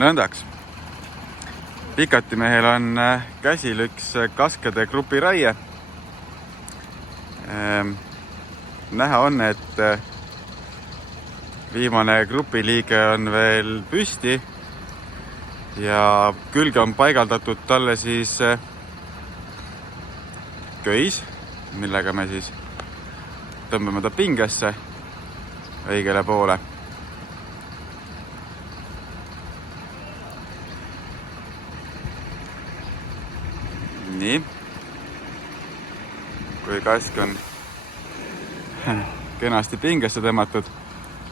Nõndaks. Pikatimehel on käsil üks kaskade grupi raie. Näha on, et viimane grupiliige on veel püsti ja külge on paigaldatud talle siis köis, millega me siis tõmbame ta pingesse õigele poole. Nii, kui kask on kenasti pingesse tõmmatud,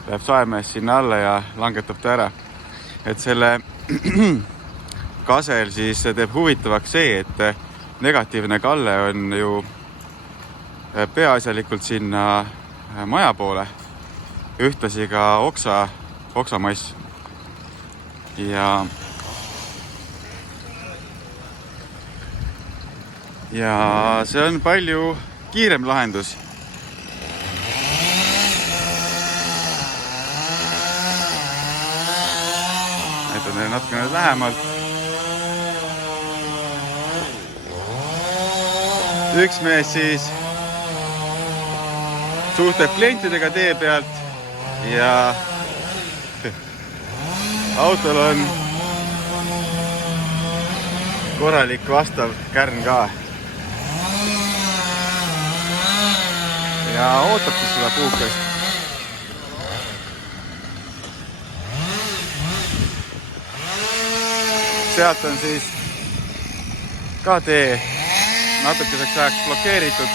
läheb saemees sinna alla ja langetab ta ära. Et selle kasel siis teeb huvitavaks see, et negatiivne kalle on ju peaasjalikult sinna maja poole, ühtlasi ka oksamass. Ja see on palju kiirem lahendus. Näitan teile natukene lähemalt. Üks mees siis suhtleb klientidega tee pealt ja autol on korralik vastav kärn ka. Ja ootab siis seda puukest. Sealt on siis ka tee natukeseks ajaks blokeeritud.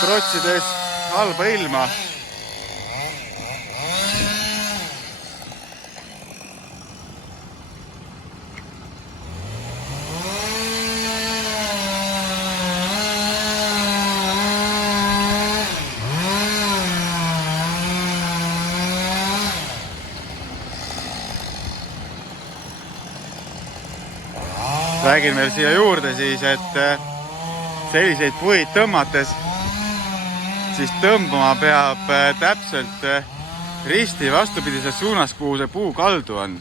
Trotsides halba ilma räägin veel siia juurde siis, et selliseid puid tõmmates siis tõmbama peab täpselt risti vastupidises suunas, kuhu see puu kaldu on.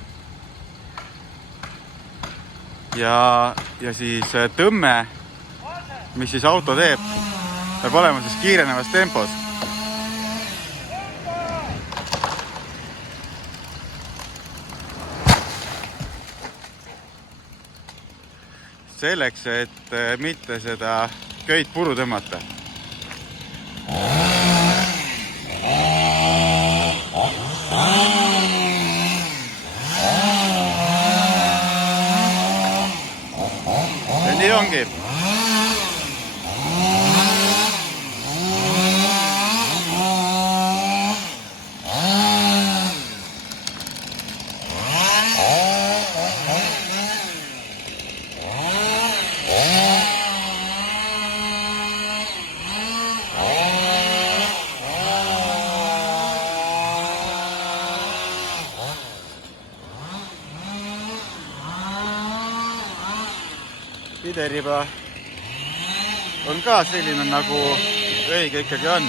Ja siis tõmme, mis siis auto teeb, peab olema siis kiirenevas tempos. Selleks, et mitte seda köit puru tõmmata. Ja nii ongi. Pideriba on ka selline, nagu õige ikkagi on.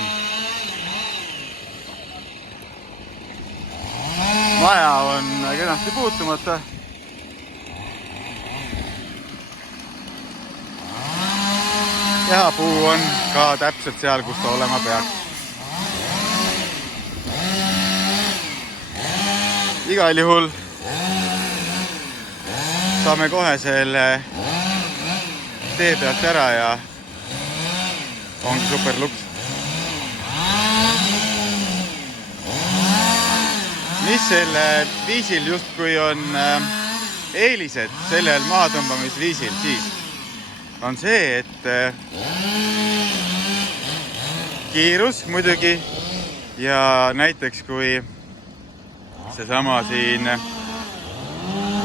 Maja on kenasti puutumata. Ja puu on ka täpselt seal, kus ta olema peaks. Igal juhul saame kohe selle tee pealt ära ja ongi super luks. Mis selle viisil justkui on eelised sellel maatõmbamisviisil siis on see, et kiirus muidugi ja näiteks kui seesama siin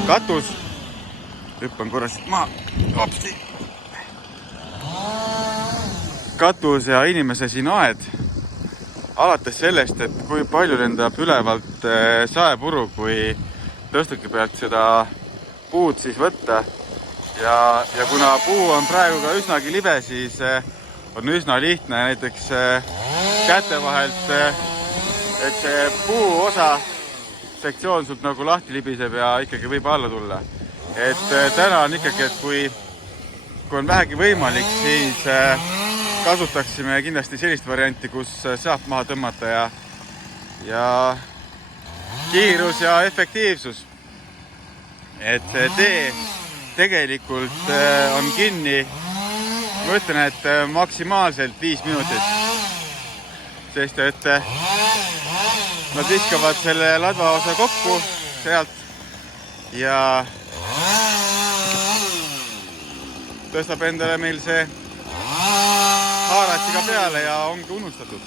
katus, hüppan korra siit maha, hopsti. Katus ja inimese siin aed, alates sellest, et kui palju lendab ülevalt saepuru, kui tõstuki pealt seda puud siis võtta ja kuna puu on praegu ka üsnagi libe, siis on üsna lihtne näiteks käte vahelt, et see puu osa sektsioon sult nagu lahti libiseb ja ikkagi võib alla tulla. Et täna on ikkagi, et kui on vähegi võimalik, siis kasutaksime kindlasti sellist varianti, kus saab maha tõmmata ja kiirus ja efektiivsus. Et see tee tegelikult on kinni, ma ütlen, et maksimaalselt 5 minutit. Sest et nad viskavad selle ladva osa kokku sealt ja tõstab endale meil see haaratsiga peale ja ongi unustatud.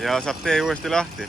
Ja saab tee uuesti lahti.